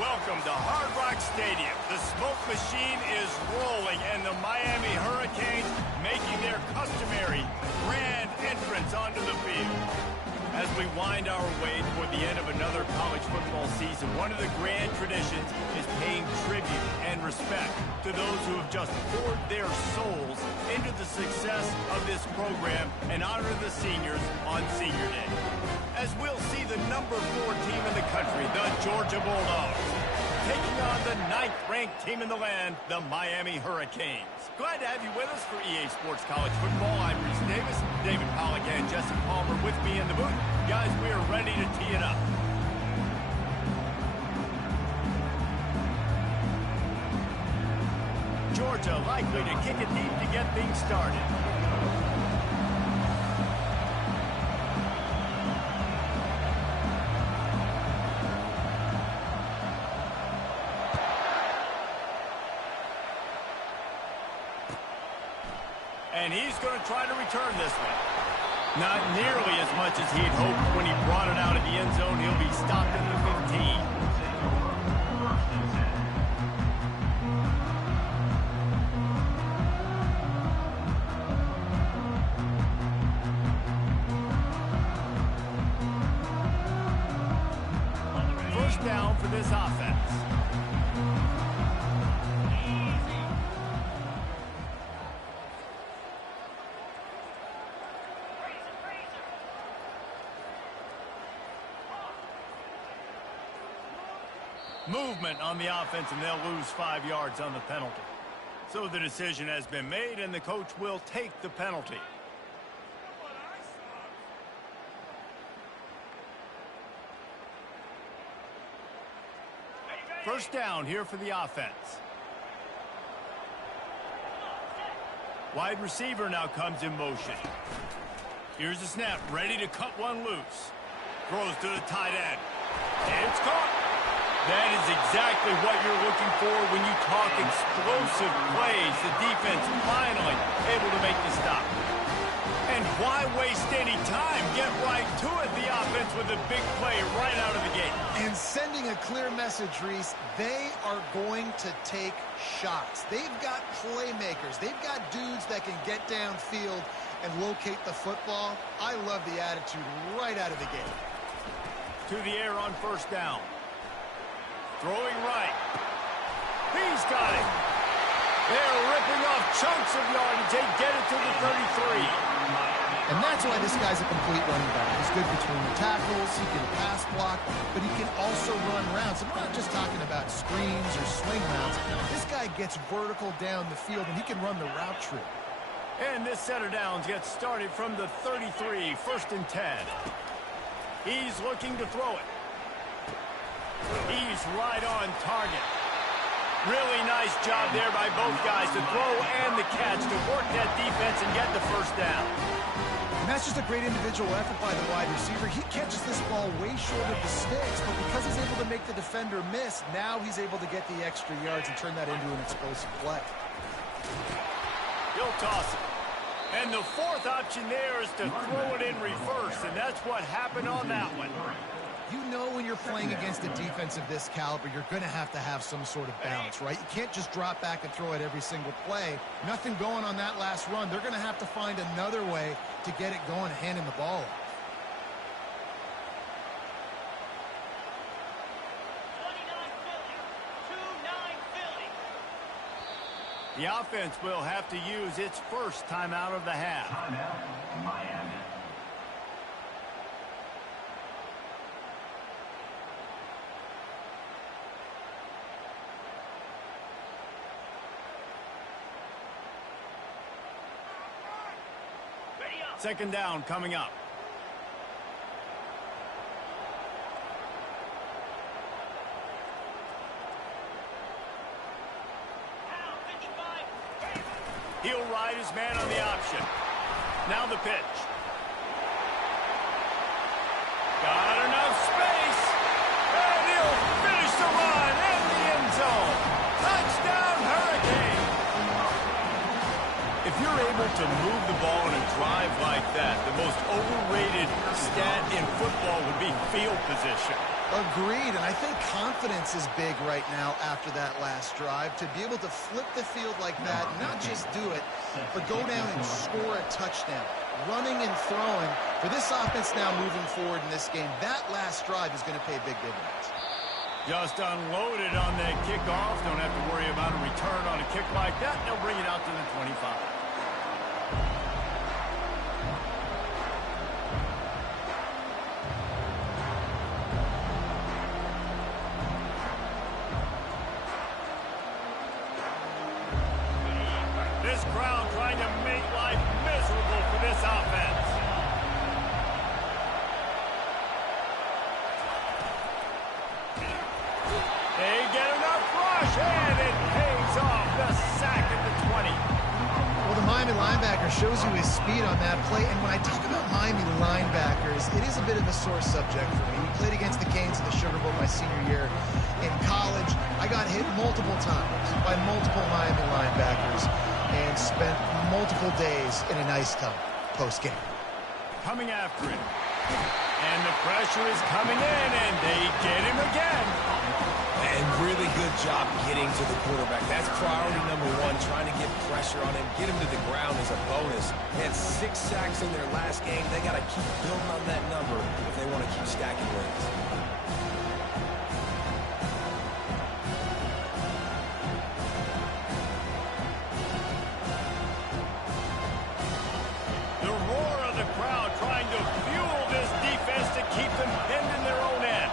Welcome to Hard Rock Stadium. The smoke machine is rolling, and the Miami Hurricanes making their customary grand entrance onto the field. As we wind our way toward the end of another college football season, one of the grand traditions is paying tribute and respect to those who have just poured their souls into the success of this program and honor the seniors on Senior Day. As we'll see the number 4 team in the country, the Georgia Bulldogs, taking on the 9th-ranked team in the land, the Miami Hurricanes. Glad to have you with us for EA Sports College Football. I'm Reese Davis, David Pollack, and Jesse Palmer with me in the booth. Guys, we are ready to tee it up. Georgia likely to kick it deep to get things started. And he's going to try to return this one. Not nearly as much as he'd hoped when he brought it out of the end zone. He'll be stopped at the 15. First down for this offense. Movement on the offense, and they'll lose 5 yards on the penalty. So the decision has been made, and the coach will take the penalty. First down here for the offense. Wide receiver now comes in motion. Here's the snap, ready to cut one loose. Throws to the tight end. And it's caught. That is exactly what you're looking for when you talk explosive plays. The defense finally able to make the stop. And why waste any time? Get right to it. The offense with a big play right out of the gate. And sending a clear message, Reese, they are going to take shots. They've got playmakers. They've got dudes that can get downfield and locate the football. I love the attitude right out of the gate. To the air on first down. Throwing right. He's got it. They're ripping off chunks of yardage. They get it to the 33. And that's why this guy's a complete running back. He's good between the tackles. He can pass block, but he can also run routes. And we're not just talking about screens or swing routes. This guy gets vertical down the field, and he can run the route tree. And this set of downs gets started from the 33, first and 10. He's looking to throw it. He's right on target. Really nice job there by both guys to throw and the catch to work that defense and get the first down. And that's just a great individual effort by the wide receiver. He catches this ball way short of the sticks, but because he's able to make the defender miss, now he's able to get the extra yards and turn that into an explosive play. He'll toss it. And the fourth option there is to throw it in reverse, and that's what happened on that one. You know when you're playing against a defense of this caliber, you're going to have some sort of balance, right? You can't just drop back and throw it every single play. Nothing going on that last run. They're going to have to find another way to get it going and handing the ball off. The offense will have to use its first timeout of the half. Timeout, Miami. Second down coming up. He'll ride his man on the option. Now the pitch. Got enough space. And he'll finish the run in the end zone. Touchdown, Hurricane. If you're able to move the ball in a drive like that, the most overrated underrated stat in football would be field position. Agreed, and I think confidence is big right now after that last drive. To be able to flip the field like that, not just do it, but go down and score a touchdown. Running and throwing for this offense now moving forward in this game, that last drive is going to pay big dividends. Just unloaded on that kickoff. Don't have to worry about a return on a kick like that. They'll bring it out to the 25. This crowd trying to make life miserable for this offense. They get enough rush, and it pays off. The sack at the 20. Well, the Miami linebacker shows you his speed on that play, and when I talk about Miami linebackers, it is a bit of a sore subject for me. We played against the Canes in the Sugar Bowl my senior year in college. I got hit multiple times by multiple Miami linebackers and spent multiple days in an ice tub post-game. Coming after it. And the pressure is coming in, and they get him again. And really good job getting to the quarterback. That's priority number one, trying to get pressure on him. Get him to the ground is a bonus. They had 6 sacks in their last game. They got to keep building on that number if they want to keep stacking wins. The roar of the crowd trying to fuel this defense to keep them pinned in their own end.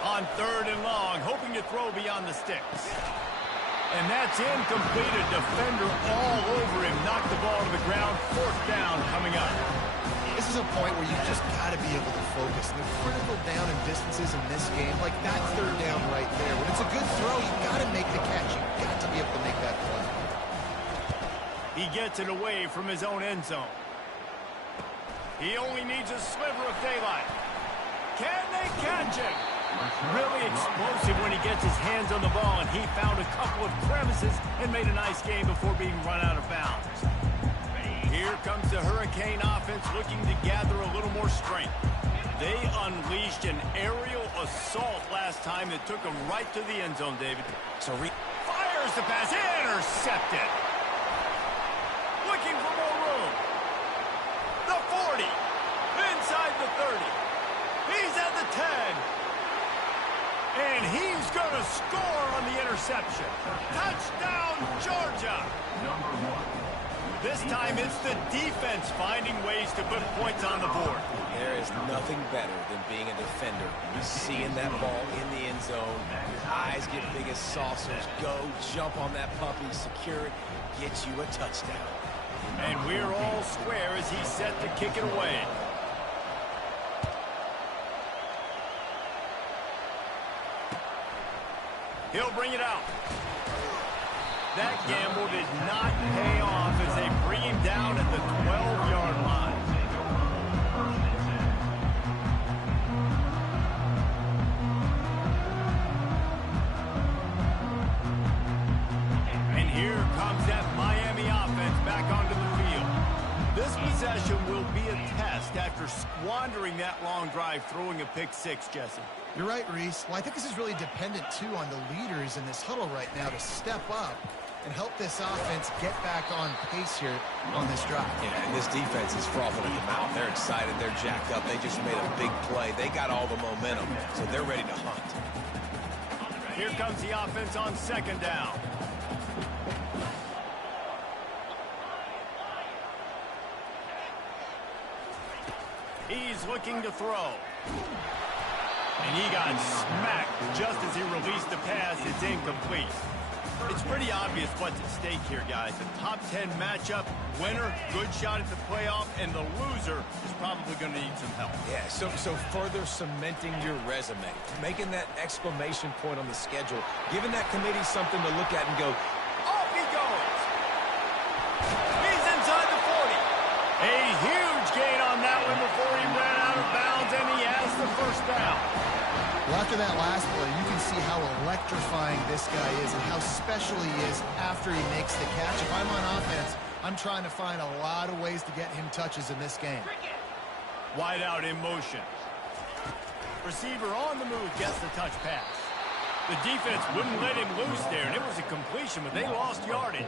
On 3rd and long, hoping to throw beyond the sticks. And that's incomplete. A defender all over him. Knocked the ball to the ground. 4th down coming up. This is a point where you just got to be able to focus. The critical down and distances in this game, like that 3rd down right there. When it's a good throw, you got to make the catch. You got to be able to make that play. He gets it away from his own end zone. He only needs a sliver of daylight. Can they catch him? Really explosive when he gets his hands on the ball, and he found a couple of crevices and made a nice game before being run out of bounds. Here comes the Hurricane offense looking to gather a little more strength. They unleashed an aerial assault last time that took them right to the end zone, David. So fires the pass, intercepted. Looking for more room. The 40, inside the 30. He's at the 10. And he's going to score on the interception. Touchdown, Georgia. This time it's the defense finding ways to put points on the board. There is nothing better than being a defender. Seeing that ball in the end zone, your eyes get big as saucers. Go, jump on that puppy, secure it, get you a touchdown. And we're all square as he's set to kick it away. He'll bring it out. That gamble did not pay off as they bring him down at the 12-yard line. And here comes that Miami offense back onto the field. This possession will be a test after squandering that long drive, throwing a pick 6, Jesse. You're right, Reese. Well, I think this is really dependent, too, on the leaders in this huddle right now to step up and help this offense get back on pace here on this drive. Yeah, and this defense is frothing at the mouth. They're excited. They're jacked up. They just made a big play. They got all the momentum, so they're ready to hunt. Here comes the offense on 2nd down. He's looking to throw. And he got smacked just as he released the pass. It's incomplete. It's pretty obvious what's at stake here, guys. A top 10 matchup, winner, good shot at the playoff, and the loser is probably going to need some help. Yeah, so further cementing your resume, making that exclamation point on the schedule, giving that committee something to look at and go, off he goes. He's inside the 40. A huge gain on that one before he ran out of bounds, and he has the 1st down. Well, after that last play, you can see how electrifying this guy is and how special he is after he makes the catch. If I'm on offense, I'm trying to find a lot of ways to get him touches in this game. Wide out in motion. Receiver on the move gets the touch pass. The defense wouldn't let him loose there, and it was a completion, but they lost yardage.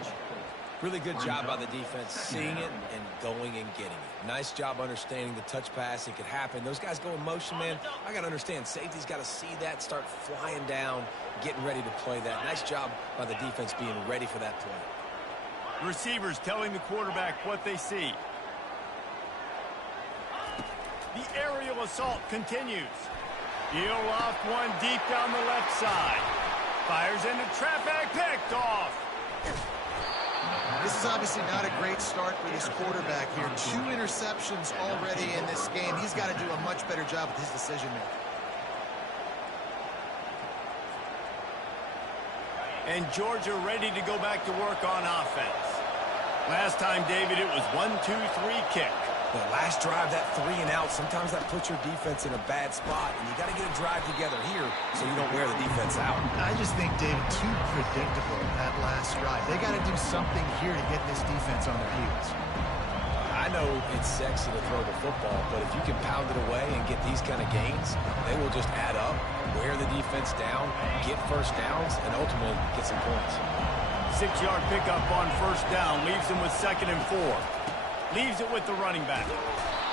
Really good job by the defense seeing it and going and getting it. Nice job understanding the touch pass. It could happen. Those guys go in motion, man. I got to understand. Safety's got to see that, start flying down, getting ready to play that. Nice job by the defense being ready for that play. Receivers telling the quarterback what they see. The aerial assault continues. He'll loft one deep down the left side. Fires into traffic, picked off. This is obviously not a great start for this quarterback here. 2 interceptions already in this game. He's got to do a much better job with his decision-making. And Georgia ready to go back to work on offense. Last time, David, it was 1-2-3 kick. The last drive, that 3 and out, sometimes that puts your defense in a bad spot, and you got to get a drive together here so you don't wear the defense out. I just think, David, too predictable that last drive. They got to do something here to get this defense on their heels. I know it's sexy to throw the football, but if you can pound it away and get these kind of gains, they will just add up, wear the defense down, get first downs, and ultimately get some points. 6-yard pickup on first down, leaves them with 2nd and 4. Leaves it with the running back.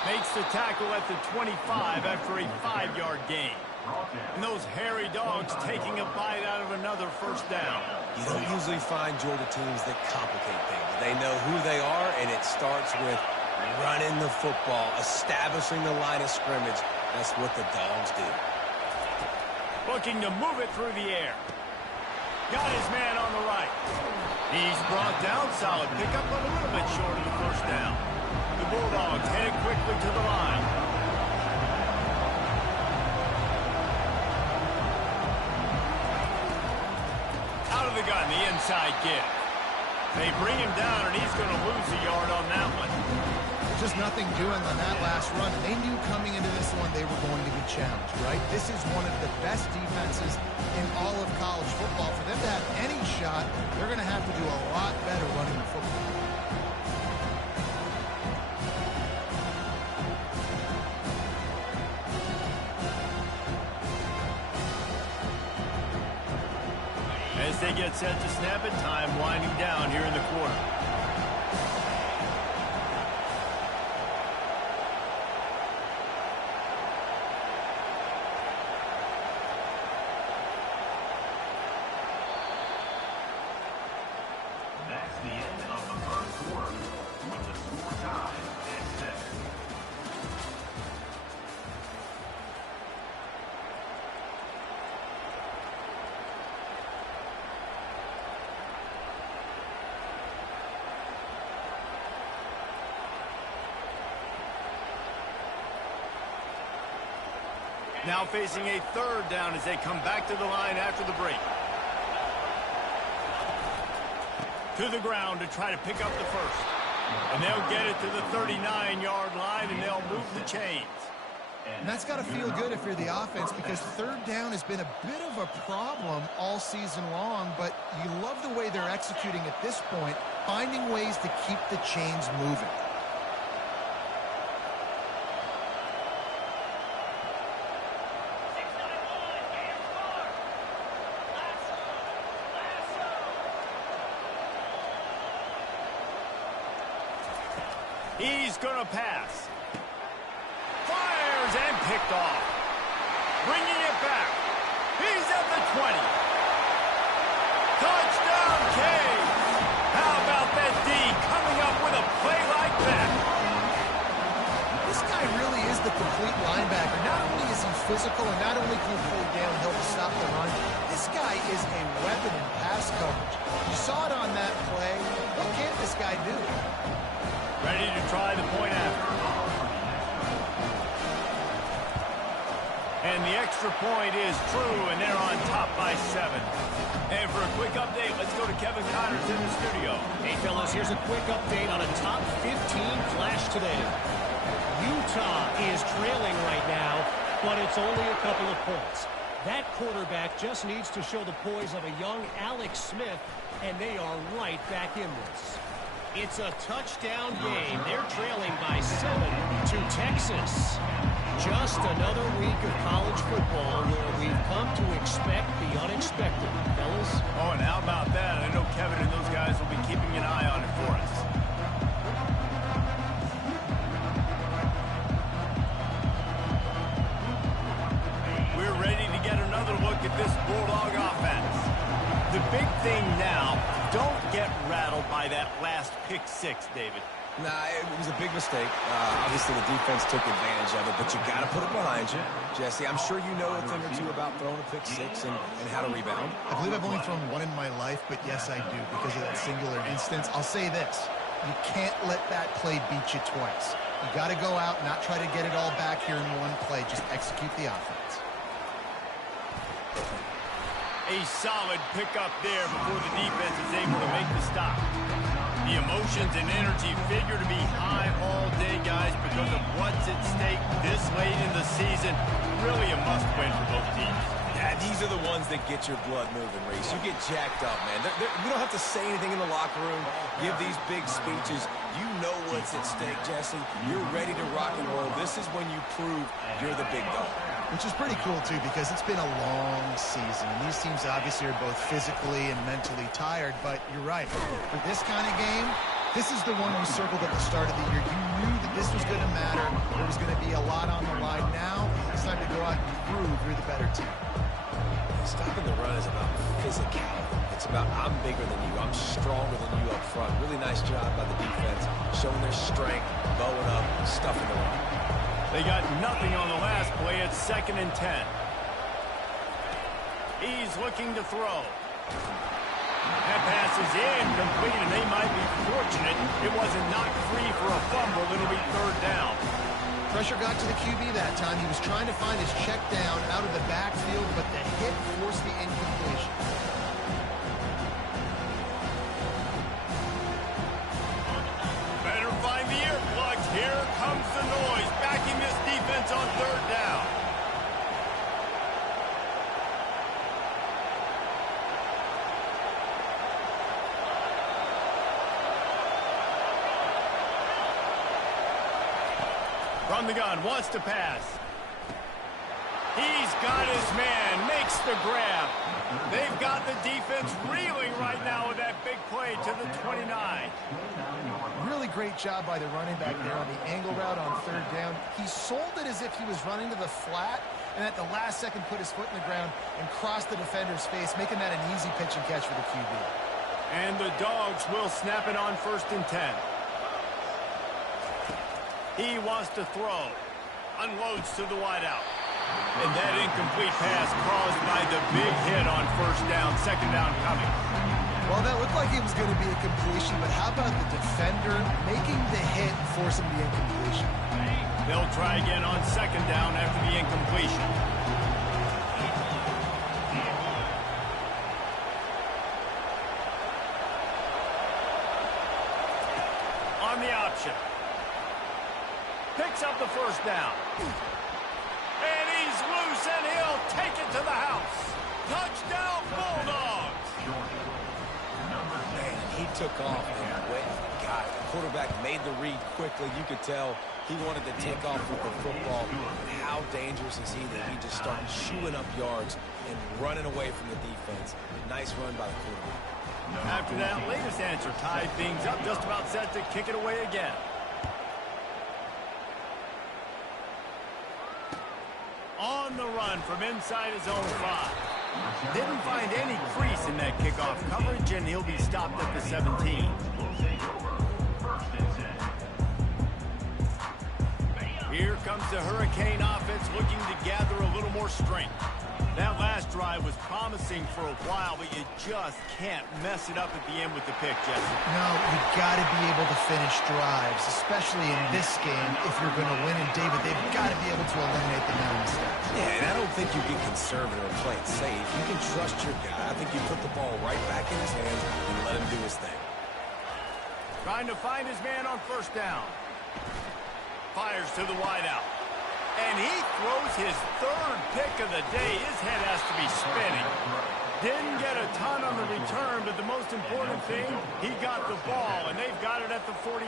Makes the tackle at the 25 after a 5-yard gain. And those hairy dogs taking a bite out of another first down. You don't usually find Georgia teams that complicate things. They know who they are, and it starts with running the football, establishing the line of scrimmage. That's what the dogs do. Looking to move it through the air. Got his man on the right. He's brought down, solid pickup, but a little bit short of the first down. The Bulldogs headed quickly to the line. Out of the gun, the inside give. They bring him down, and he's going to lose a yard on that one. Just nothing doing on that last run. They knew coming into this one they were going to be challenged, right? This is one of the best defenses in all of college football. For them to have any shot, they're going to have to do a lot better running the football. As they get set to snap it, time winding down here in the quarter. Now facing a 3rd down as they come back to the line after the break. To the ground to try to pick up the first. And they'll get it to the 39-yard line, and they'll move the chains. And that's got to feel good if you're the offense, because 3rd down has been a bit of a problem all season long, but you love the way they're executing at this point, finding ways to keep the chains moving. He's going to pass. Fires and picked off. Bringing it back. He's at the 20. Touchdown, Canes. How about that D coming up with a play like that? This guy really is the complete linebacker. Not only is he physical and not only can he pull downhill to stop the run, this guy is a weapon in pass coverage. You saw it on that play. What can't this guy do? Ready to try the point after. And the extra point is true, and they're on top by 7. And for a quick update, let's go to Kevin Connors in the studio. Hey, fellas, here's a quick update on a top 15 flash today. Utah is trailing right now, but it's only a couple of points. That quarterback just needs to show the poise of a young Alex Smith, and they are right back in this. It's a touchdown game. They're trailing by 7 to Texas. Just another week of college football where we've come to expect the unexpected, fellas. Oh, and how about that? I know Kevin and those guys will be keeping an eye on it for us. We're ready to get another look at this Bulldog offense. The big thing now, don't get rattled by that last pick six, David. Nah, it was a big mistake. Obviously, the defense took advantage of it, but you got to put it behind you. Jesse, I'm sure you know a thing or two about throwing a pick six and how to rebound. I believe I've only thrown one in my life, but yes, I do, because of that singular instance. I'll say this. You can't let that play beat you twice. You got to go out, not try to get it all back here in one play. Just execute the offense. A solid pickup there before the defense is able to make the stop. The emotions and energy figure to be high all day, guys, because of what's at stake this late in the season. Really a must-win for both teams. Yeah, these are the ones that get your blood moving, Reese. You get jacked up, man. You don't have to say anything in the locker room, give these big speeches. You know what's at stake, Jesse. You're ready to rock and roll. This is when you prove you're the big dog. Which is pretty cool, too, because it's been a long season. These teams obviously are both physically and mentally tired, but you're right. For this kind of game, this is the one we circled at the start of the year. You knew that this was going to matter. There was going to be a lot on the line. Now it's time to go out and prove you're the better team. Stopping the run is about physicality. It's about I'm bigger than you. I'm stronger than you up front. Really nice job by the defense, showing their strength, bowing up, stuffing the run. They got nothing on the last play. It's 2nd and 10. He's looking to throw. That pass is incomplete, and they might be fortunate it wasn't knocked free for a fumble. It'll be 3rd down. Pressure got to the QB that time. He was trying to find his check down out of the backfield, but the hit forced the incompletion. Better find the earplugs. Here comes the noise, backing this defense on 3rd down. From the gun, wants to pass. He's got his man, makes the grab. They've got the defense reeling right now with that big play to the 29. Really great job by the running back there on the angle route on 3rd down. He sold it as if he was running to the flat, and at the last second put his foot in the ground and crossed the defender's face, making that an easy pitch and catch for the QB. And the Dogs will snap it on 1st and 10. He wants to throw. Unloads to the wideout. And that incomplete pass caused by the big hit on 1st down. 2nd down coming. Well, that looked like it was going to be a completion, but how about the defender making the hit forcing the incompletion? They'll try again on 2nd down after the incompletion. On the option. Picks up the 1st down. And he's loose, and he'll take it to the house. Touchdown, Bulldogs! Man, he took off and went and got it. The quarterback made the read quickly. You could tell he wanted to take off with the football. And how dangerous is he that he just started chewing up yards and running away from the defense. Nice run by the quarterback. After that latest answer tied things up, just about set to kick it away again. On the run from inside his own 5. Didn't find any crease in that kickoff coverage, and he'll be stopped at the 17. Here comes the Hurricane offense looking to gather a little more strength. That last drive was promising for a while, but you just can't mess it up at the end with the pick, Jesse. No, you've got to be able to finish drives, especially in this game if you're going to win. And, David, they've got to be able to eliminate the mental mistakes. Yeah, and I don't think you get conservative or play it safe. You can trust your guy. I think you put the ball right back in his hands and let him do his thing. Trying to find his man on 1st down. Fires to the wideout. And he throws his third pick of the day. His head has to be spinning. Didn't get a ton on the return, but the most important thing, he got the ball, and they've got it at the 48.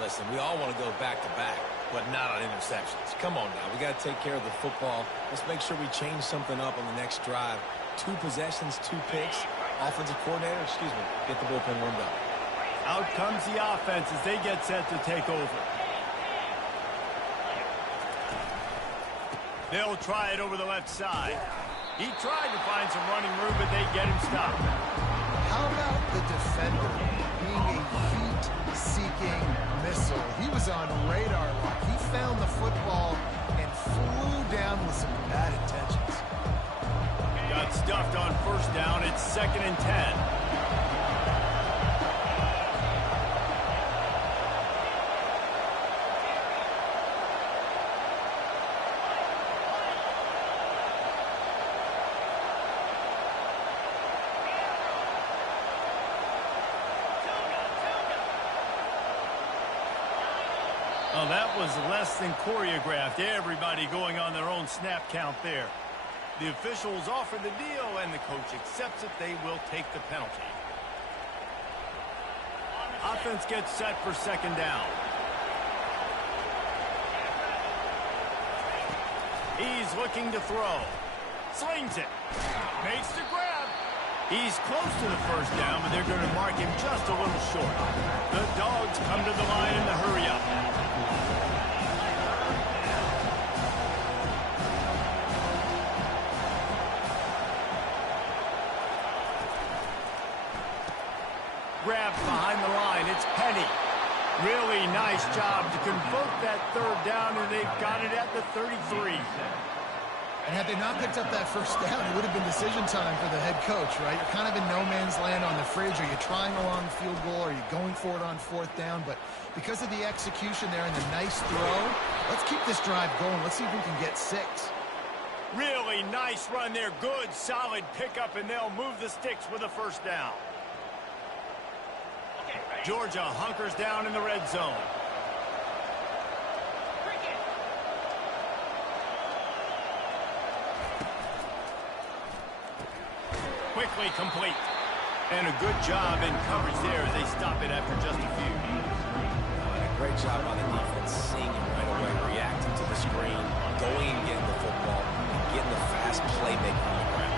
Listen, we all want to go back-to-back, but not on interceptions. Come on now. We got to take care of the football. Let's make sure we change something up on the next drive. 2 possessions, 2 picks. Offensive coordinator, get the bullpen warmed up. Out comes the offense as they get set to take over. They'll try it over the left side. He tried to find some running room, but they get him stopped. How about the defender being a heat-seeking missile? He was on radar lock. He found the football and flew down with some bad intentions. Got stuffed on first down. It's 2nd and 10. Well, that was less than choreographed. Everybody going on their own snap count there. The officials offer the deal, and the coach accepts it. They will take the penalty. Offense gets set for 2nd down. He's looking to throw. Slings it. Makes the grab. He's close to the first down, but they're going to mark him just a little short. The Dogs come to the line in the hurry-up. Grabbed behind the line. It's Penny. Really nice job to convert that 3rd down, and they've got it at the 33. And had they not picked up that first down, it would have been decision time for the head coach, right? You're kind of in no man's land on the fridge. Are you trying a long field goal? Are you going for it on 4th down? But because of the execution there and the nice throw, let's keep this drive going. Let's see if we can get 6. Really nice run there. Good, solid pickup, and they'll move the sticks with a first down. Georgia hunkers down in the red zone. Quickly complete. And a good job in coverage there as they stop it after just a few. A great job on the defense, seeing it right away, reacting to the screen, going and getting the football, and getting the fast playmaking on the ground.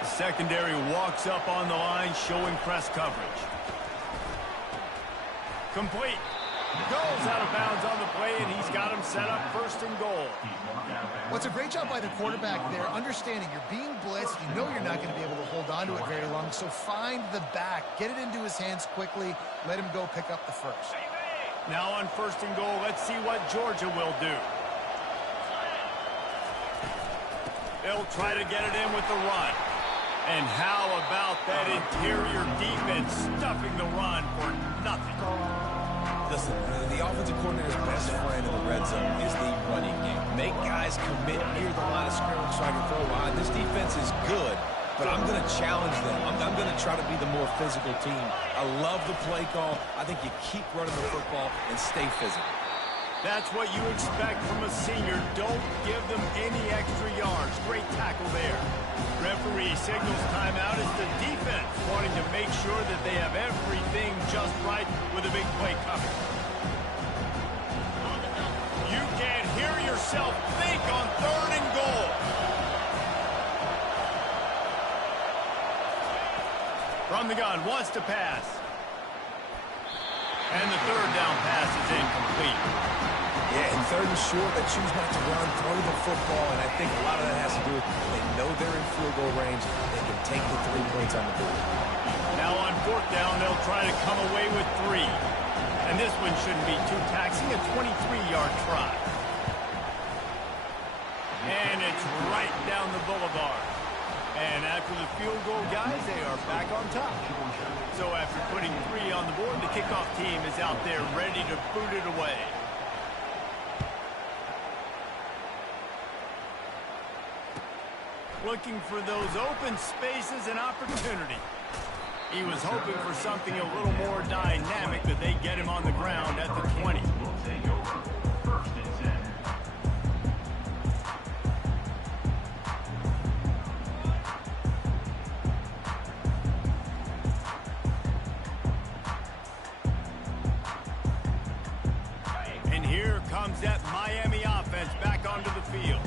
The secondary walks up on the line, showing press coverage. Complete. Goes out of bounds on the play, and he's got him set up 1st and goal. Well, it's a great job by the quarterback there, understanding you're being blitzed. You know you're not going to be able to hold on to it very long, so find the back. Get it into his hands quickly. Let him go pick up the first. Now on 1st and goal, let's see what Georgia will do. They'll try to get it in with the run. And how about that interior defense stuffing the run for nothing? Listen, the offensive coordinator's best friend in the red zone is the running game. Make guys commit near the line of scrimmage so I can throw wide. This defense is good, but I'm going to challenge them. I'm going to try to be the more physical team. I love the play call. I think you keep running the football and stay physical. That's what you expect from a senior. Don't give them any extra yards. Great tackle there. Referee signals timeout as the defense wanting to make sure that they have everything just right with a big play coming. You can't hear yourself think on 3rd and goal. From the gun, wants to pass. And the 3rd down pass is incomplete. Yeah, in 3rd and short, they choose not to run, throw the football, and I think a lot of that has to do with they know they're in field goal range. They can take the 3 points on the board. Now on 4th down, they'll try to come away with 3. And this one shouldn't be too taxing, a 23-yard try. And it's right down the boulevard. And after the field goal, guys, they are back on top. So after putting 3 on the board, the kickoff team is out there ready to boot it away. Looking for those open spaces and opportunity. He was hoping for something a little more dynamic, that they get him on the ground at the 20. And here comes that Miami offense back onto the field.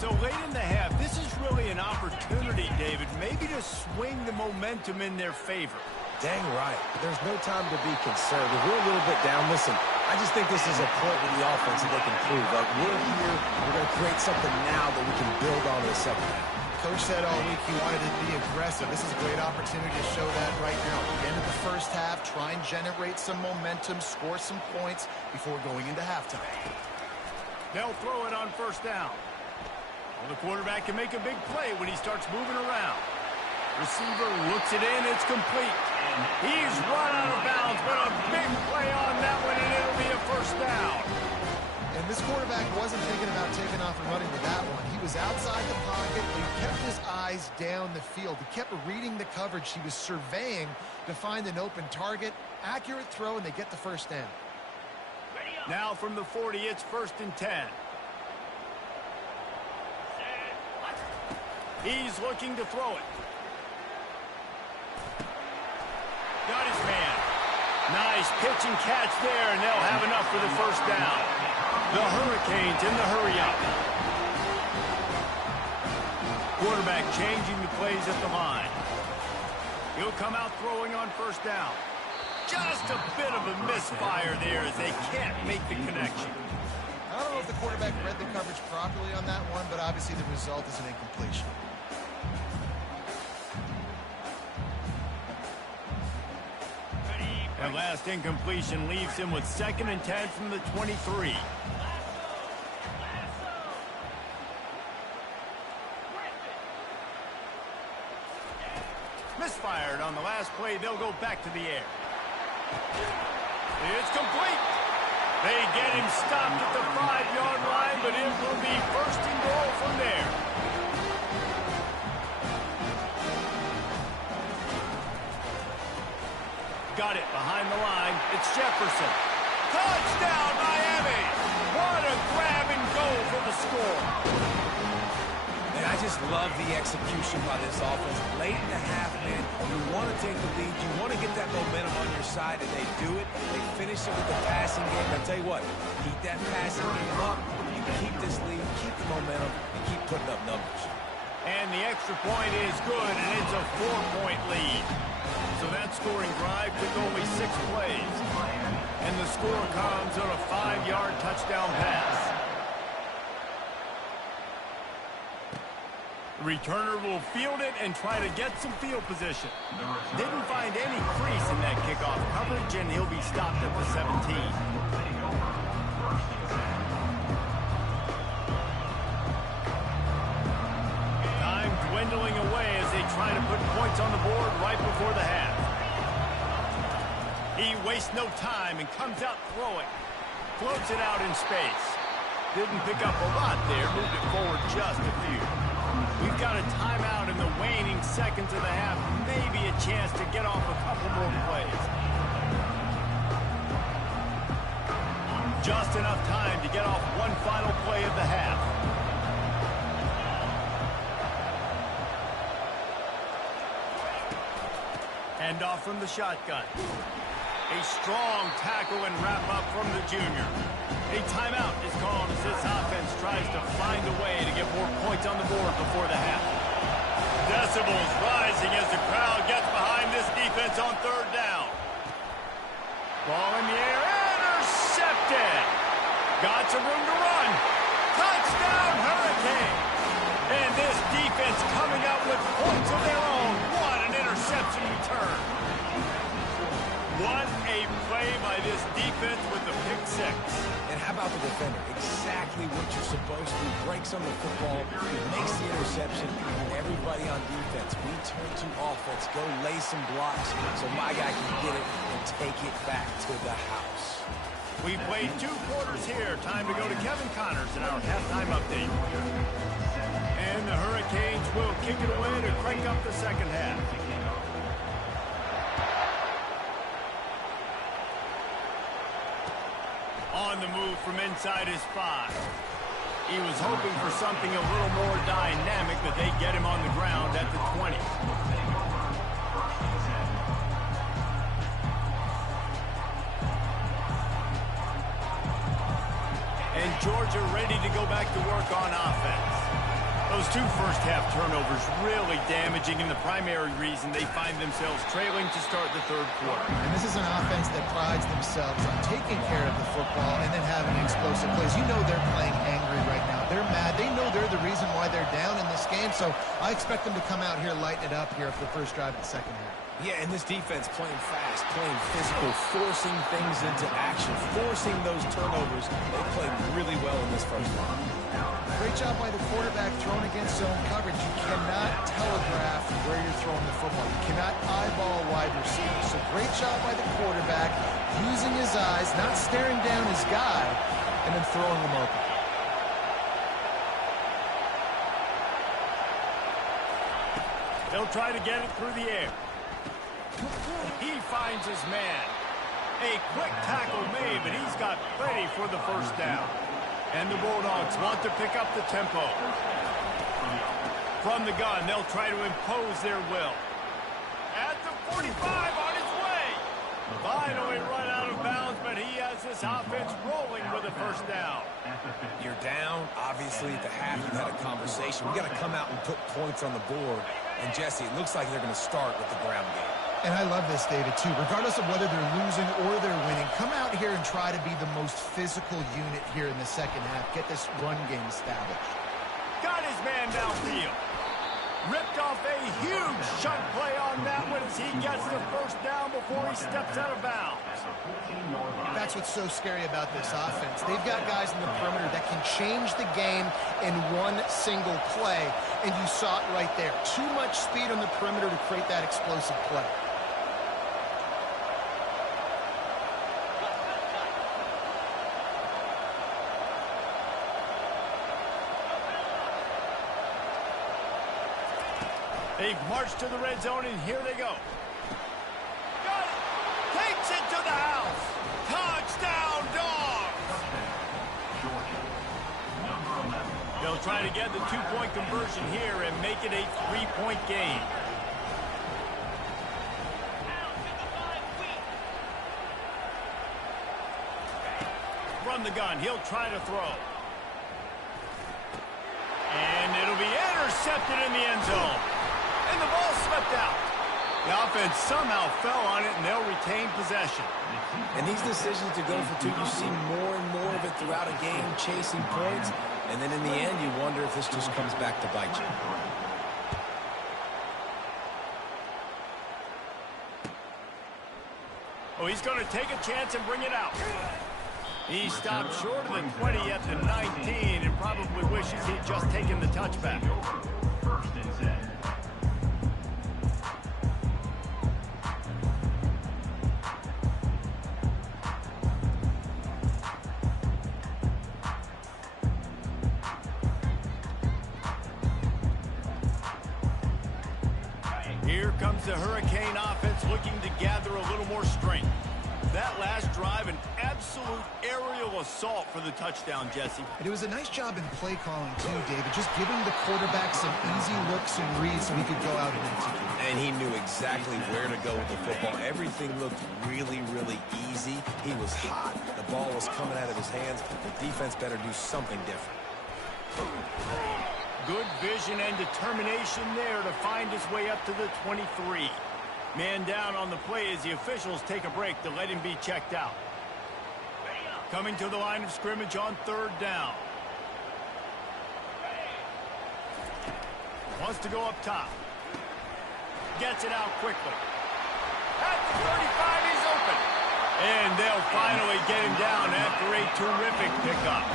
So late in the half, this is really an opportunity, David, maybe to swing the momentum in their favor. Dang right. There's no time to be concerned. If we're a little bit down, listen, I just think this is a point with the offense that they can prove. Like, we're here, we're going to create something now that we can build on in the second half. Coach said all week he wanted to be aggressive. This is a great opportunity to show that right now. At the end of the first half, try and generate some momentum, score some points before going into halftime. They'll throw it on first down. Well, the quarterback can make a big play when he starts moving around. Receiver looks it in, it's complete. He's run out of bounds, but a big play on that one, and it'll be a first down. And this quarterback wasn't thinking about taking off and running with that one. He was outside the pocket, but he kept his eyes down the field. He kept reading the coverage. He was surveying to find an open target. Accurate throw, and they get the first down. Now from the 40, it's 1st and 10. He's looking to throw it. Got his man. Nice pitch and catch there, and they'll have enough for the first down. The Hurricanes in the hurry-up. Quarterback changing the plays at the line. He'll come out throwing on first down. Just a bit of a misfire there as they can't make the connection. I don't know if the quarterback read the coverage properly on that one, but obviously the result is an incompletion. That last incompletion leaves him with 2nd and 10 from the 23. Misfired on the last play. They'll go back to the air. It's complete. They get him stopped at the 5-yard line, but it will be 1st and goal from there. Got it behind the line. It's Jefferson. Touchdown, Miami! What a grab and go for the score. And I just love the execution by this offense. Late in the half, man, you want to take the lead. You want to get that momentum on your side, and they do it. They finish it with the passing game. I'll tell you what, keep that passing game up. You keep this lead, keep the momentum, and keep putting up numbers. And the extra point is good, and it's a 4-point lead. So that scoring drive took only 6 plays. And the score comes on a 5-yard touchdown pass. The returner will field it and try to get some field position. Didn't find any crease in that kickoff coverage, and he'll be stopped at the 17. Time dwindling away as they try to put points on the board right before the half. He wastes no time and comes out throwing. Floats it out in space. Didn't pick up a lot there, moved it forward just a few. We've got a timeout in the waning seconds of the half. Maybe a chance to get off a couple more plays. Just enough time to get off one final play of the half. Hand off from the shotgun. A strong tackle and wrap-up from the junior. A timeout is called as this offense tries to find a way to get more points on the board before the half. Decibels rising as the crowd gets behind this defense on 3rd down. Ball in the air, intercepted. Got some room to run. Touchdown, Hurricane. And this defense coming up with points of their own. What an interception return. What a play by this defense with the pick 6. And how about the defender? Exactly what you're supposed to. Breaks on the football, makes the interception, and everybody on defense. We turn to offense, go lay some blocks so my guy can get it and take it back to the house. We played 2 quarters here. Time to go to Kevin Connors in our halftime update. And the Hurricanes will kick it away to crank up the second half. on the move from inside his 5. He was hoping for something a little more dynamic, but they get him on the ground at the 20. And Georgia ready to go back to work on offense. Those 2 first-half turnovers really damaging, and the primary reason they find themselves trailing to start the 3rd quarter. And this is an offense that prides themselves on taking care of the football and then having explosive plays. You know they're playing angry right now. They're mad. They know they're the reason why they're down in this game, so I expect them to come out here, lighten it up here for the first drive of the second half. Yeah, and this defense playing fast, playing physical, forcing things into action, forcing those turnovers. They played really well in this first half. Great job by the quarterback throwing against zone coverage. You cannot telegraph where you're throwing the football. You cannot eyeball a wide receiver. So great job by the quarterback using his eyes, not staring down his guy, and then throwing him open. They'll try to get it through the air. He finds his man. A quick tackle made, but he's got plenty for the first down. And the Bulldogs want to pick up the tempo. From the gun, they'll try to impose their will. At the 45, on his way. Finally run out of bounds, but he has this offense rolling with a first down. You're down. Obviously, at the half, you had a conversation. We got to come out and put points on the board. And, Jesse, it looks like they're going to start with the ground game. And I love this, David, too. Regardless of whether they're losing or they're winning, come out here and try to be the most physical unit here in the second half. Get this run game established. Got his man downfield. Ripped off a huge chunk play on that one as he gets the first down before he steps out of bounds. That's what's so scary about this offense. They've got guys in the perimeter that can change the game in one single play, and you saw it right there. Too much speed on the perimeter to create that explosive play. They've marched to the red zone, and here they go. Got it! Takes it to the house! Touchdown, Dogs! They'll try to get the 2-point conversion here and make it a 3-point game. From the gun, he'll try to throw. And it'll be intercepted in the end zone. And the ball slipped out. The offense somehow fell on it, and they'll retain possession. And these decisions to go for 2, you see more and more of it throughout a game, chasing points. And then in the end, you wonder if this just comes back to bite you. Oh, he's going to take a chance and bring it out. He stopped short of the 20 at the 19 and probably wishes he'd just taken the touchback. First and 10. Here comes the Hurricane offense looking to gather a little more strength. That last drive, an absolute aerial assault for the touchdown, Jesse. And it was a nice job in play calling, too, David. Just giving the quarterback some easy looks and reads so he could go out and execute. And he knew exactly where to go with the football. Everything looked really, really easy. He was hot. The ball was coming out of his hands. The defense better do something different. Good vision and determination there to find his way up to the 23. Man down on the play as the officials take a break to let him be checked out. Coming to the line of scrimmage on 3rd down. Wants to go up top. Gets it out quickly. At the 35, he's open. And they'll finally get him down after a terrific pickup.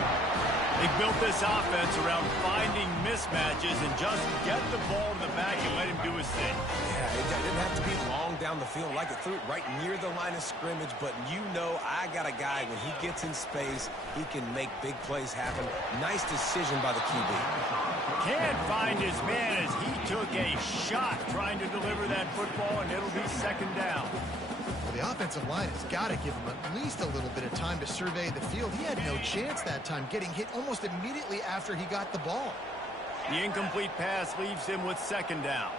They built this offense around finding mismatches and just get the ball to the back and let him do his thing. Yeah, it didn't have to be long down the field. Like it threw it right near the line of scrimmage, but you know I got a guy, when he gets in space, he can make big plays happen. Nice decision by the QB. Can't find his man as he took a shot trying to deliver that football, and it'll be 2nd down. the offensive line has got to give him at least a little bit of time to survey the field. He had no chance that time, getting hit almost immediately after he got the ball. The incomplete pass leaves him with second down.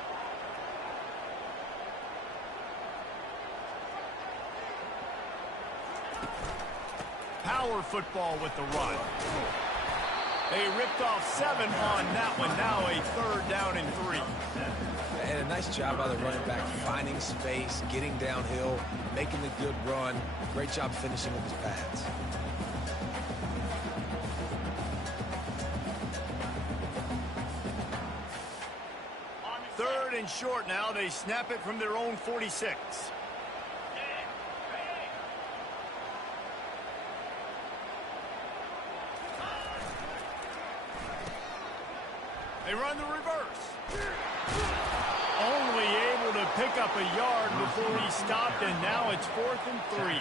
Power football with the run. They ripped off 7 on that one. Now a 3rd down and 3. And a nice job by the running back, finding space, getting downhill, making the good run. Great job finishing with his pads. Third and short now. They snap it from their own 46. They run the reverse. Only able to pick up a yard before he stopped, and now it's 4th and 3.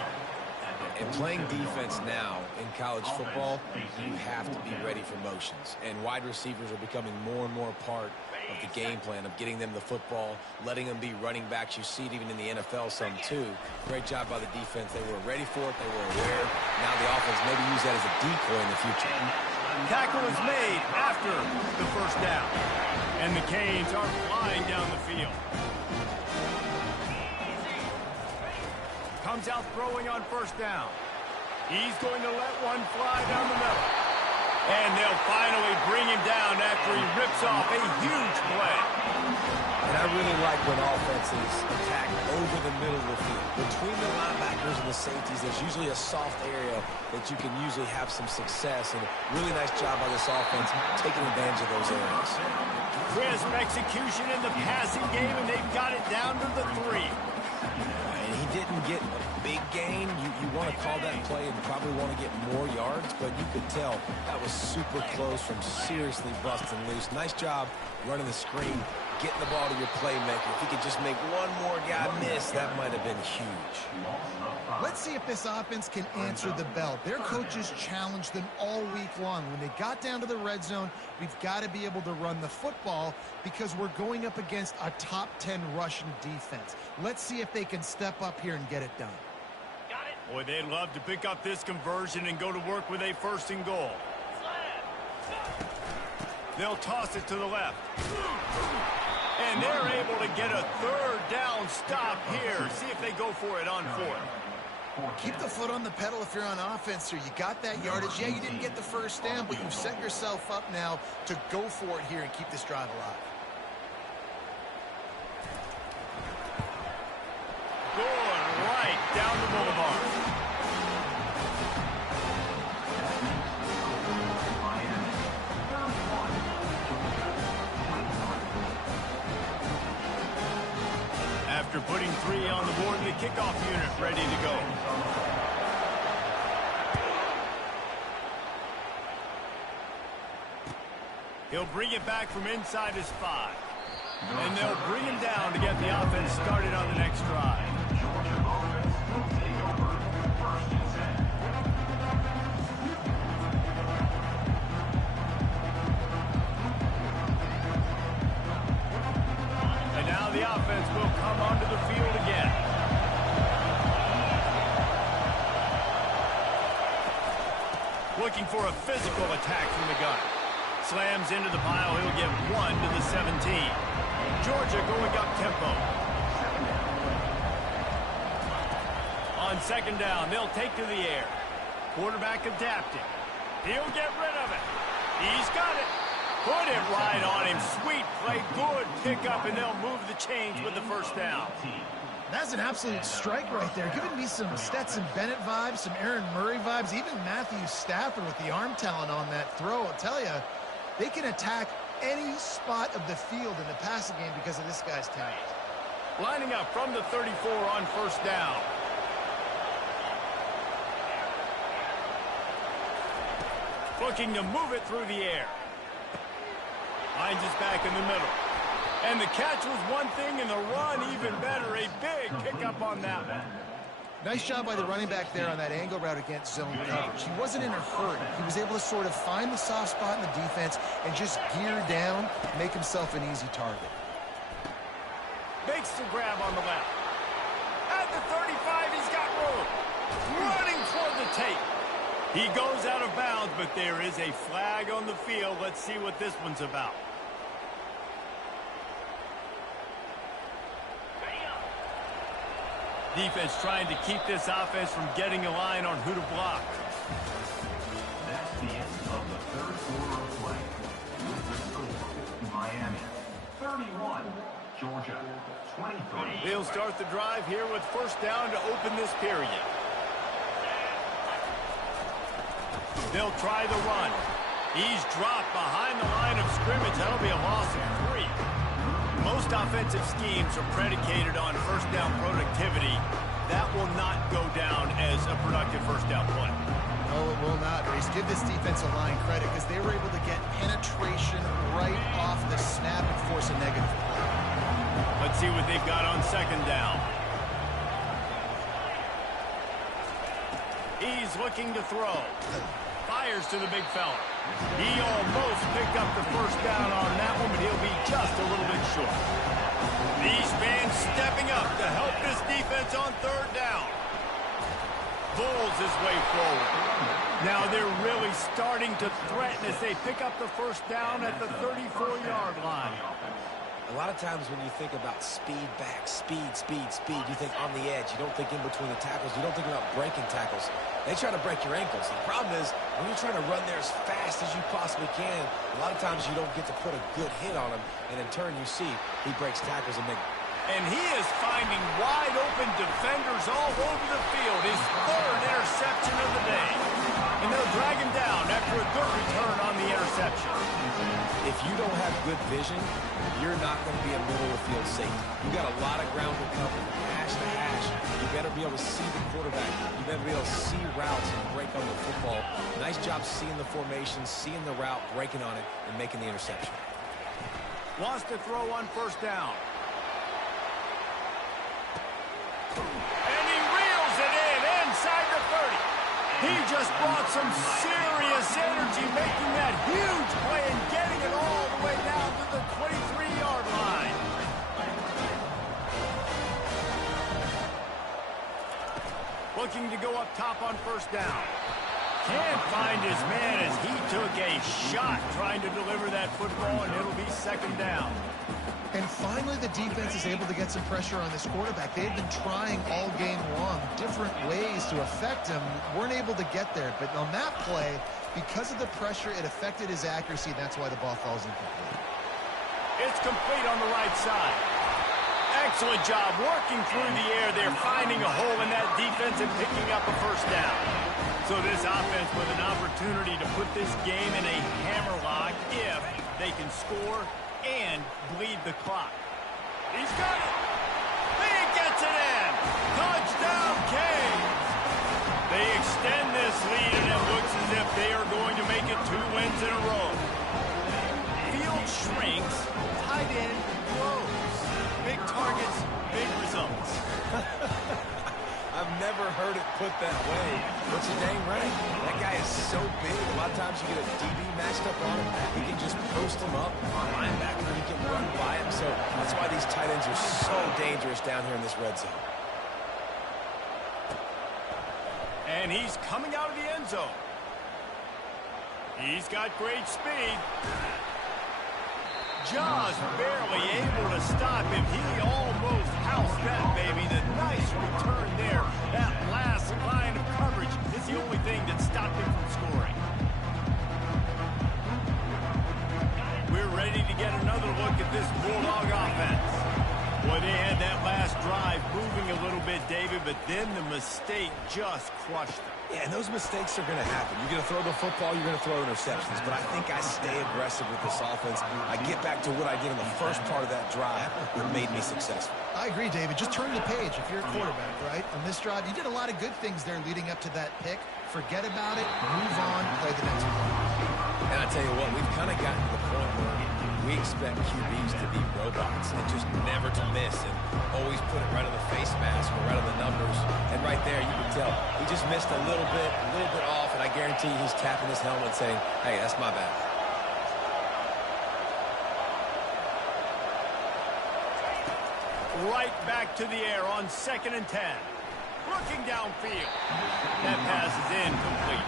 And playing defense now in college football, you have to be ready for motions. And wide receivers are becoming more and more a part of the game plan of getting them the football, letting them be running backs. You see it even in the NFL some too. Great job by the defense. They were ready for it. They were aware. Now the offense maybe use that as a decoy in the future. Tackle is made after the first down. And the Canes are flying down the field. Comes out throwing on first down. He's going to let one fly down the middle. And they'll finally bring him down after he rips off a huge play. And I really like when offenses attack over the middle of the field. Between the linebackers and the safeties, there's usually a soft area that you can usually have some success. And really nice job by this offense taking advantage of those areas. Crisp execution in the passing game, and they've got it down to the 3. And he didn't get a big gain. You want to call that play and probably want to get more yards, but you could tell that was super close from seriously busting loose. Nice job running the screen, getting the ball to your playmaker. If he could just make one more guy miss, that might have been huge. Let's see if this offense can answer the bell. Their coaches challenged them all week long. When they got down to the red zone, we've got to be able to run the football because we're going up against a top 10 Russian defense. Let's see if they can step up here and get it done. Boy, they'd love to pick up this conversion and go to work with a 1st and goal. They'll toss it to the left. And they're able to get a 3rd down stop here. See if they go for it on 4th. Keep the foot on the pedal if you're on offense here. You got that yardage. Yeah, you didn't get the first down, but you've set yourself up now to go for it here and keep this drive alive. Going right down the boulevard. After putting 3 on the board, the kickoff unit ready to go. He'll bring it back from inside his 5. And they'll bring him down to get the offense started on the next drive. And now the offense will come onto the field again. Looking for a physical attack from the gun. Slams into the pile. He'll get 1 to the 17. Georgia going up tempo. On second down, they'll take to the air. Quarterback adapting. He'll get rid of it. He's got it. Put it right on him. Sweet play. Good pickup, and they'll move the chains with the first down. That's an absolute strike right there. Giving me some Stetson Bennett vibes, some Aaron Murray vibes, even Matthew Stafford with the arm talent on that throw. I'll tell you, they can attack any spot of the field in the passing game because of this guy's talent. Lining up from the 34 on first down. Looking to move it through the air. Finds us back in the middle. And the catch was one thing, and the run even better. A big pickup on that one. Nice job by the running back there on that angle route against zone coverage. He wasn't in a hurry. He was able to sort of find the soft spot in the defense and just gear down, make himself an easy target. Makes the grab on the left. At the 35. He's got room. Running toward the tape. He goes out of bounds, but there is a flag on the field. Let's see what this one's about. Defense trying to keep this offense from getting a line on who to block. That's the end of the third quarter of play. With the score, Miami 31, Georgia 23. They'll start the drive here with first down to open this period. They'll try the run. He's dropped behind the line of scrimmage. That'll be a loss of 3. Most offensive schemes are predicated on first down productivity. That will not go down as a productive first down play. No, it will not, Reese. Give this defensive line credit because they were able to get penetration right off the snap and force a negative play. Let's see what they've got on second down. He's looking to throw. Fires to the big fella. He almost picked up the first down on that one, but he'll be just a little bit short. These fans stepping up to help this defense on third down. Bulls his way forward. Now they're really starting to threaten as they pick up the first down at the 34-yard line. A lot of times when you think about speed back, speed, you think on the edge. You don't think in between the tackles. You don't think about breaking tackles. They try to break your ankles. The problem is when you're trying to run there as fast as you possibly can, a lot of times you don't get to put a good hit on him, and in turn you see he breaks tackles and makes. And he is finding wide open defenders all over the field. His third interception of the day. And they'll drag him down after a good return on the interception. If you don't have good vision, you're not going to be a middle of the field safety. You got a lot of ground to cover, hash to hash. You better be able to see the quarterback. You better be able to see routes and break on the football. Nice job seeing the formation, seeing the route, breaking on it, and making the interception. Wants to throw on first down. And he reels it in inside the 30. He just brought some serious energy making that huge play and getting it all the way down to the 23-yard line. Looking to go up top on first down. Can't find his man as he took a shot trying to deliver that football, and it'll be second down. And finally, the defense is able to get some pressure on this quarterback. They've been trying all game long different ways to affect him. Weren't able to get there. But on that play, because of the pressure, it affected his accuracy. And that's why the ball falls incomplete. It's complete on the right side. Excellent job working through the air there, finding a hole in that defense and picking up a first down. So this offense with an opportunity to put this game in a hammerlock if they can score and bleed the clock. He's got it. He gets it in. Touchdown, Canes. They extend this lead, and it looks as if they are going to make it 2 wins in a row. Field shrinks, tight end grows. Big targets, big results. I've never heard it put that way. But you're dang right. That guy is so big. A lot of times you get a DB matched up on him. He can just post him up. A linebacker, he can run by him. So that's why these tight ends are so dangerous down here in this red zone. And he's coming out of the end zone. He's got great speed. Just barely able to stop him. He almost housed that baby. The nice return there. That last line of coverage is the only thing that stopped him from scoring. We're ready to get another look at this Bulldog offense. Boy, they had that last drive moving a little bit, David, but then the mistake just crushed them. Yeah, and those mistakes are going to happen. You're going to throw the football, you're going to throw interceptions. But I think I stay aggressive with this offense. I get back to what I did in the first part of that drive that made me successful. I agree, David. Just turn the page if you're a quarterback, right? On this drive, you did a lot of good things there leading up to that pick. Forget about it, move on, play the next one. And I tell you what, we've kind of gotten to the point where we expect QBs to be robots and just never to miss and always put it right on the face mask or right on the numbers. And right there, you can tell he just missed a little bit off, and I guarantee he's tapping his helmet saying, hey, that's my bad. right back to the air on 2nd and 10. Looking downfield. That pass is incomplete.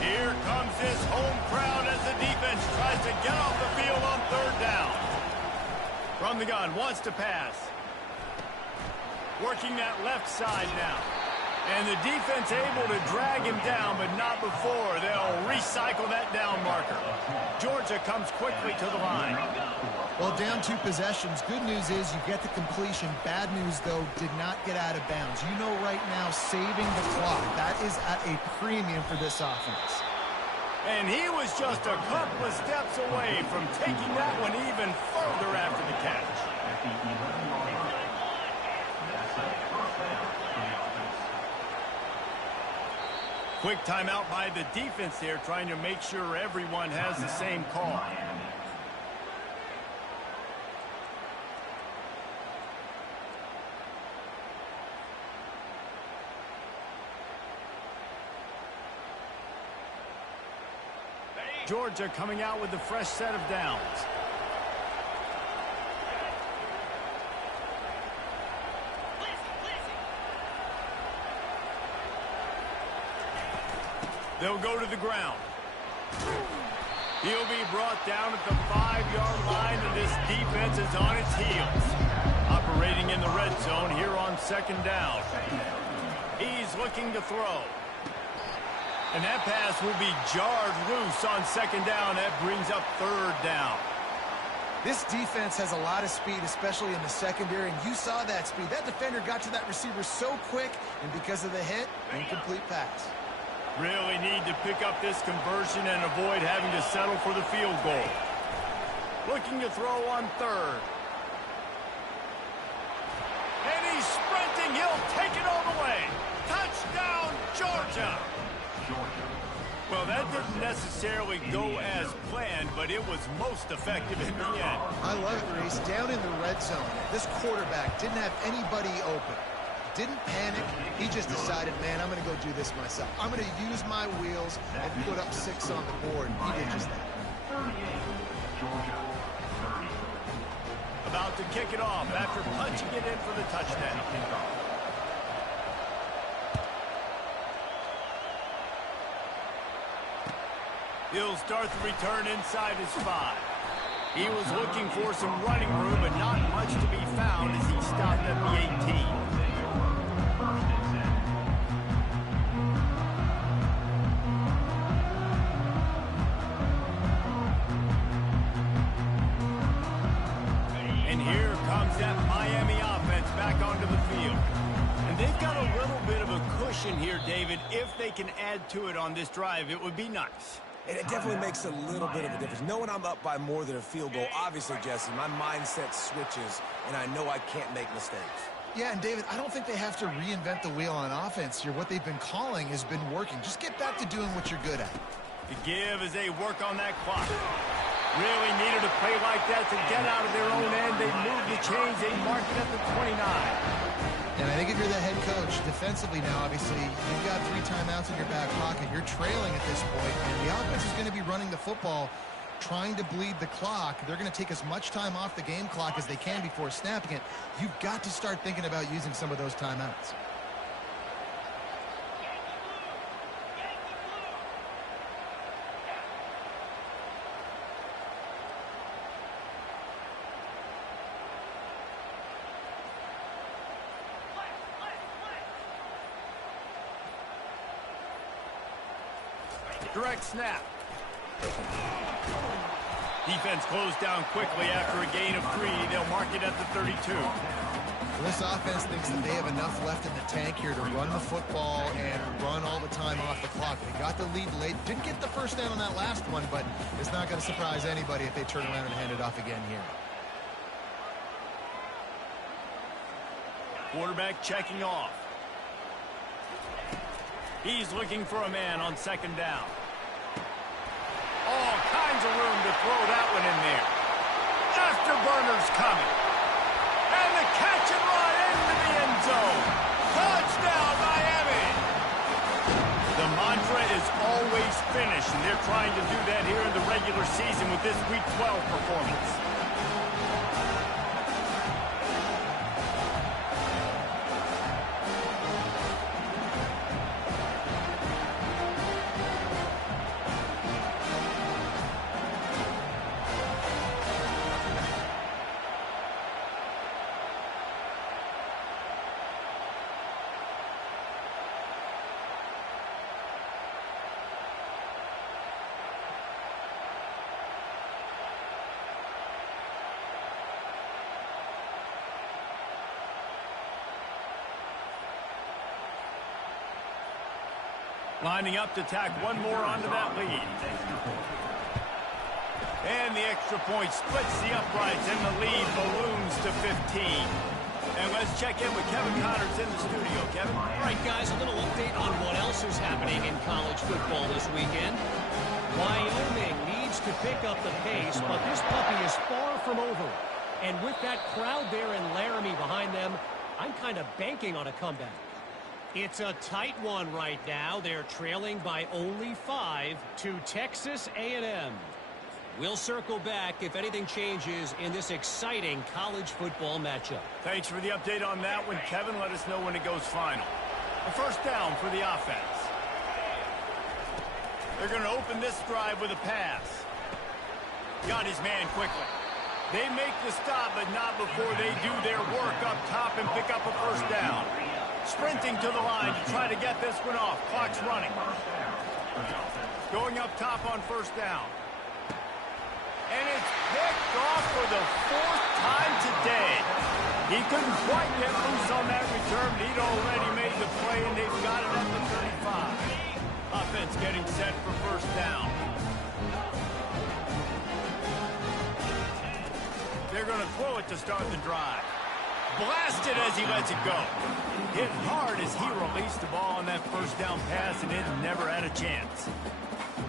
Here comes this home crowd as the defense tries to get off the field on 3rd down. From the gun, wants to pass. Working that left side now. And the defense able to drag him down, but not before. They'll recycle that down marker. Georgia comes quickly to the line. Well, down 2 possessions. Good news is you get the completion. Bad news, though, did not get out of bounds. You know right now, saving the clock. That is at a premium for this offense. And he was just a couple of steps away from taking that one even further after the catch. Quick timeout by the defense there, trying to make sure everyone has the same call. Georgia coming out with a fresh set of downs. They'll go to the ground. He'll be brought down at the 5-yard line, and this defense is on its heels. Operating in the red zone here on 2nd down. He's looking to throw. And that pass will be jarred loose on 2nd down. That brings up 3rd down. This defense has a lot of speed, especially in the secondary, and you saw that speed. That defender got to that receiver so quick, and because of the hit, incomplete pass. Really need to pick up this conversion and avoid having to settle for the field goal. Looking to throw on 3rd. And he's sprinting. He'll take it all the way. Touchdown, Georgia. Well, that didn't necessarily go as planned, but it was most effective in the end. I love it, Reese. Down in the red zone, this quarterback didn't have anybody open. Didn't panic. He just decided, man, I'm going to go do this myself. I'm going to use my wheels and put up 6 on the board. He did just that. About to kick it off after punching it in for the touchdown. He'll start the return inside his 5. He was looking for some running room, but not much to be found as he stopped at the 18. And here comes that Miami offense back onto the field. And they've got a little bit of a cushion here, David. If they can add to it on this drive, it would be nice. And it definitely makes a little bit of a difference. Knowing I'm up by more than a field goal, obviously, Jesse, my mindset switches, and I know I can't make mistakes. Yeah, and David, I don't think they have to reinvent the wheel on offense here. What they've been calling has been working. Just get back to doing what you're good at. The give as they work on that clock. Really needed a play like that to get out of their own end. They moved the chains. They marked it at the 29. And I think if you're the head coach, defensively now, obviously, you've got 3 timeouts in your back pocket. You're trailing at this point, and the offense is going to be running the football, trying to bleed the clock. They're going to take as much time off the game clock as they can before snapping it. You've got to start thinking about using some of those timeouts. Direct snap. Defense closed down quickly after a gain of 3. They'll mark it at the 32. Well, this offense thinks that they have enough left in the tank here to run the football and run all the time off the clock. They got the lead late. Didn't get the first down on that last one, but it's not going to surprise anybody if they turn around and hand it off again here. Quarterback checking off. He's looking for a man on 2nd down. All kinds of room to throw that one in there. Afterburner's coming. And the catch and run into the end zone. Touchdown, Miami. The mantra is always finish, and they're trying to do that here in the regular season with this Week 12 performance. Lining up to tack one more onto that lead. And the extra point splits the uprights, and the lead balloons to 15. And let's check in with Kevin Connors in the studio. Kevin? All right, guys, a little update on what else is happening in college football this weekend. Wyoming needs to pick up the pace, but this puppy is far from over. And with that crowd there in Laramie behind them, I'm kind of banking on a comeback. It's a tight one right now. They're trailing by only 5 to Texas A&M. We'll circle back if anything changes in this exciting college football matchup. Thanks for the update on that one, Kevin. Let us know when it goes final. A first down for the offense. They're going to open this drive with a pass. Got his man quickly. They make the stop, but not before they do their work up top and pick up a first down. Sprinting to the line to try to get this one off. Clock's running. Going up top on first down. And it's picked off for the 4th time today. He couldn't quite get loose on that return, but he'd already made the play, and they've got it at the 35. Offense getting set for first down. They're going to throw it to start the drive. Blasted as he lets it go. Hit hard as he released the ball on that first down pass, and it never had a chance.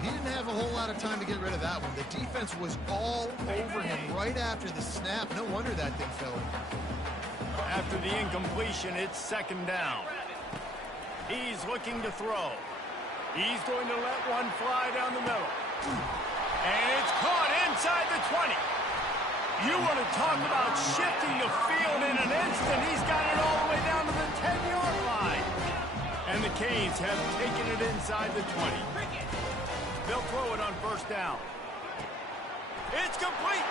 He didn't have a whole lot of time to get rid of that one. The defense was all over him right after the snap. No wonder that thing fell. After the incompletion, it's second down. He's looking to throw. He's going to let one fly down the middle. And it's caught inside the 20. You want to talk about shifting the field in an instant. He's got it all the way down to the 10-yard line. And the Canes have taken it inside the 20. They'll throw it on first down. It's complete.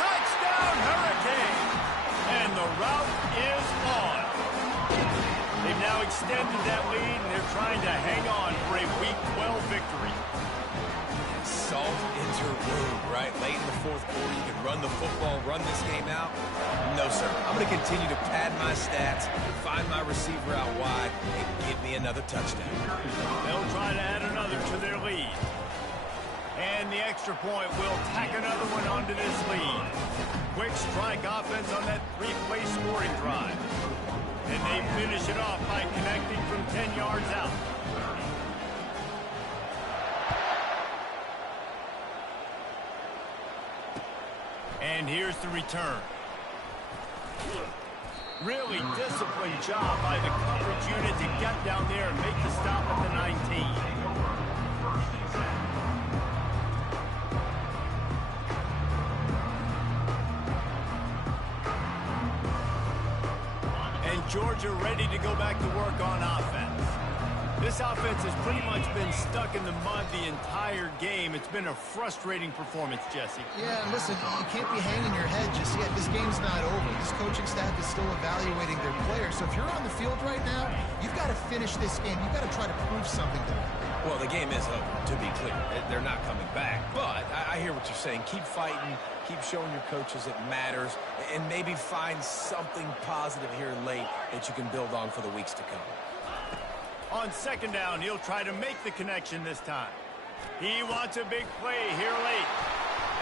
Touchdown, Hurricane. And the route is on. They've now extended that lead, and they're trying to hang on for a Week 12 victory. Salt into room, right? Late in the 4th quarter, you can run the football, run this game out. No, sir. I'm going to continue to pad my stats, find my receiver out wide, and give me another touchdown. They'll try to add another to their lead. And the extra point will tack another one onto this lead. Quick strike offense on that 3-play scoring drive. And they finish it off by connecting from 10 yards out. And here's the return. Really disciplined job by the coverage unit to get down there and make the stop at the 19. And Georgia ready to go back to work on offense. This offense has pretty much been stuck in the mud the entire game. It's been a frustrating performance, Jesse. Yeah, listen, you can't be hanging your head just yet. This game's not over. This coaching staff is still evaluating their players. So if you're on the field right now, you've got to finish this game. You've got to try to prove something to them. Well, the game is over, to be clear. They're not coming back. But I hear what you're saying. Keep fighting. Keep showing your coaches it matters. And maybe find something positive here late that you can build on for the weeks to come. On second down, he'll try to make the connection this time. He wants a big play here late.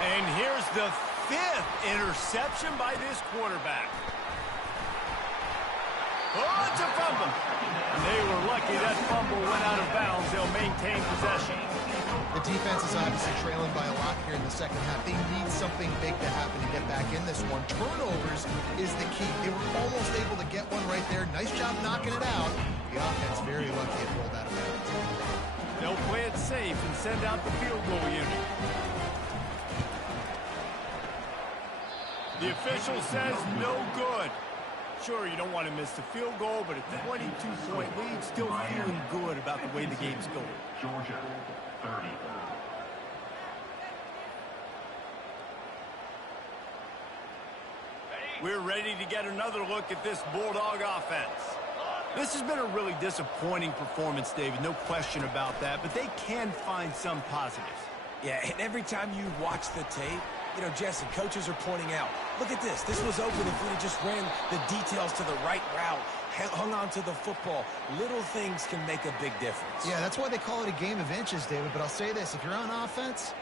And here's the 5th interception by this quarterback. Oh, it's a fumble. They were lucky that fumble went out of bounds. They'll maintain possession. The defense is obviously trailing by a lot here in the second half. They need something big to happen to get back in this one. Turnovers is the key. They were almost able to get one right there. Nice job knocking it out. The offense very lucky it rolled out of bounds. They'll play it safe and send out the field goal unit. The official says no good. Sure, you don't want to miss the field goal, but a 22-point lead, still feeling good about the way the game's going. Georgia, 30. We're ready to get another look at this Bulldog offense. This has been a really disappointing performance, David, no question about that, but they can find some positives. Yeah, and every time you watch the tape, you know, Jesse, coaches are pointing out, look at this. This was open if we had just ran the details to the right route, hung on to the football. Little things can make a big difference. Yeah, that's why they call it a game of inches, David. But I'll say this, if you're on offense,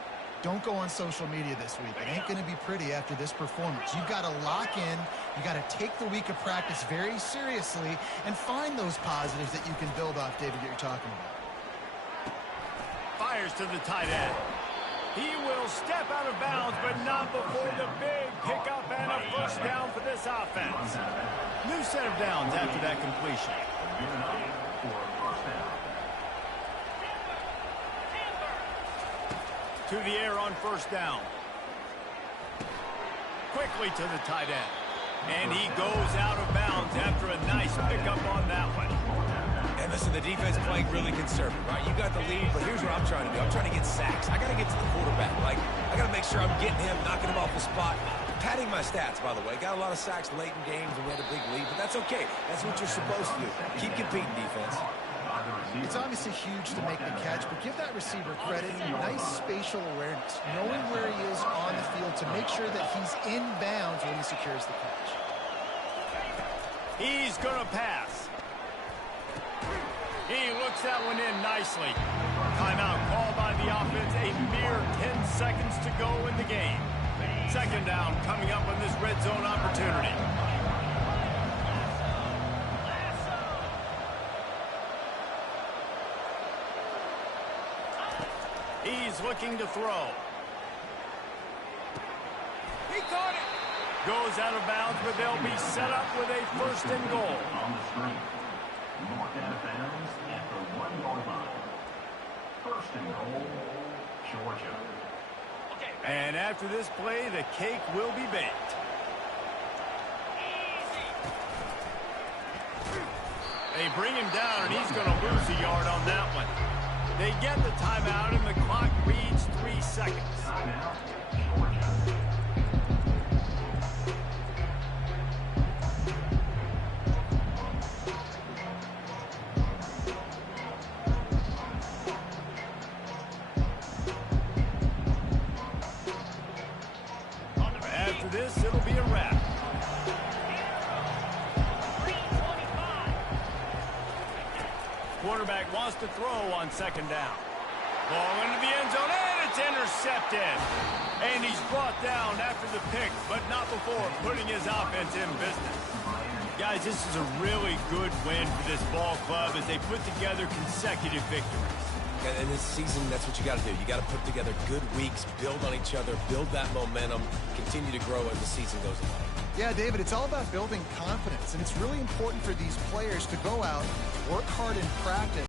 don't go on social media this week. It ain't going to be pretty after this performance. You've got to lock in. You got to take the week of practice very seriously and find those positives that you can build off, David, that you're talking about. Fires to the tight end. He will step out of bounds, but not before the big pickup and a first down for this offense. New set of downs after that completion. To the air on first down. Quickly to the tight end. And he goes out of bounds after a nice pickup on that one. And listen, the defense playing really conservative, right? You got the lead, but here's what I'm trying to do. I'm trying to get sacks. I got to get to the quarterback. Like, I got to make sure I'm getting him, knocking him off the spot. Padding my stats, by the way. Got a lot of sacks late in games, and we had a big lead, but that's okay. That's what you're supposed to do. Keep competing, defense. It's obviously huge to make the catch, but give that receiver credit. Nice spatial awareness, knowing where he is on the field to make sure that he's in bounds when he secures the catch. He's going to pass. He looks that one in nicely. Timeout called by the offense. A mere 10 seconds to go in the game. Second down coming up on this red zone opportunity. He's looking to throw. He caught it. Goes out of bounds, but they'll be set up with a first and goal. On the screen. Marked out of bounds at the 1-yard line. First and goal, Georgia. And after this play, the cake will be baked. They bring him down, and he's going to lose a yard on that one. They get the timeout, and the clock reads 3 seconds. Timeout, Georgia. After this, it'll be a wrap. Quarterback wants to throw on second down. Ball into the end zone, and it's intercepted. And he's brought down after the pick, but not before putting his offense in business. Guys, this is a really good win for this ball club as they put together consecutive victories. And this season, that's what you got to do. You got to put together good weeks, build on each other, build that momentum, continue to grow as the season goes on. Yeah, David, it's all about building confidence, and it's really important for these players to go out, work hard in practice,